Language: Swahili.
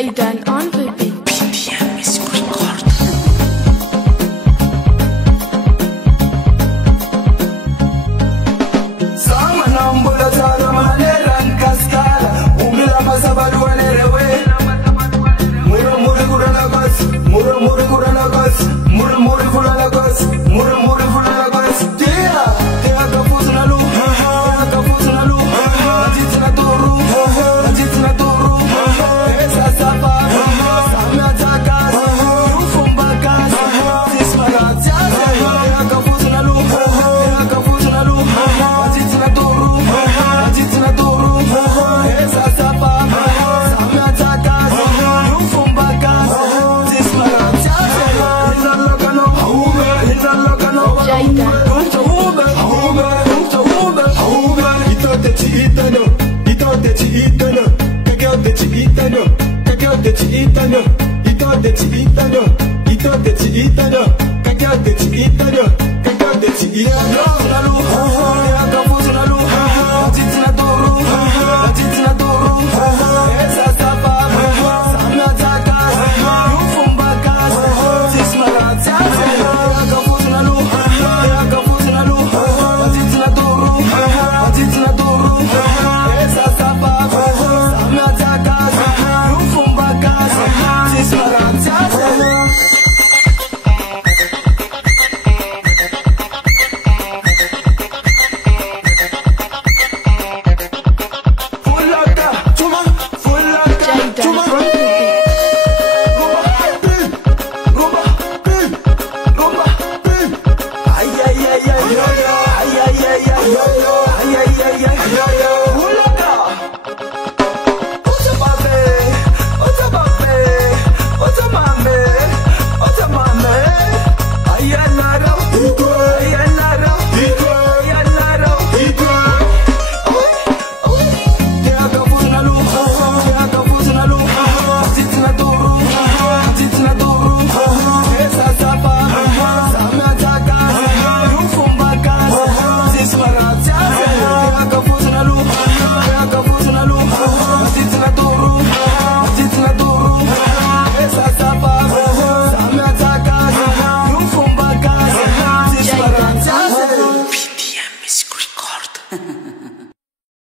Jaydan on the beat. Sama nambula tana manera nkaskala umila masabaru wanerewe mura mura kurana gas mura mura kurana gas mura mura kurana gas mura mura kurana gas tia tia kafuzna lu tia kafuzna lu ajitna toru esa sapa samya takas ufumba kas tismara tia kafuzna lu tia kafuzna lu ajitna toru esa sapa samya takas ufumba kas tismara tia inalokano inalokano Jaydan Itano,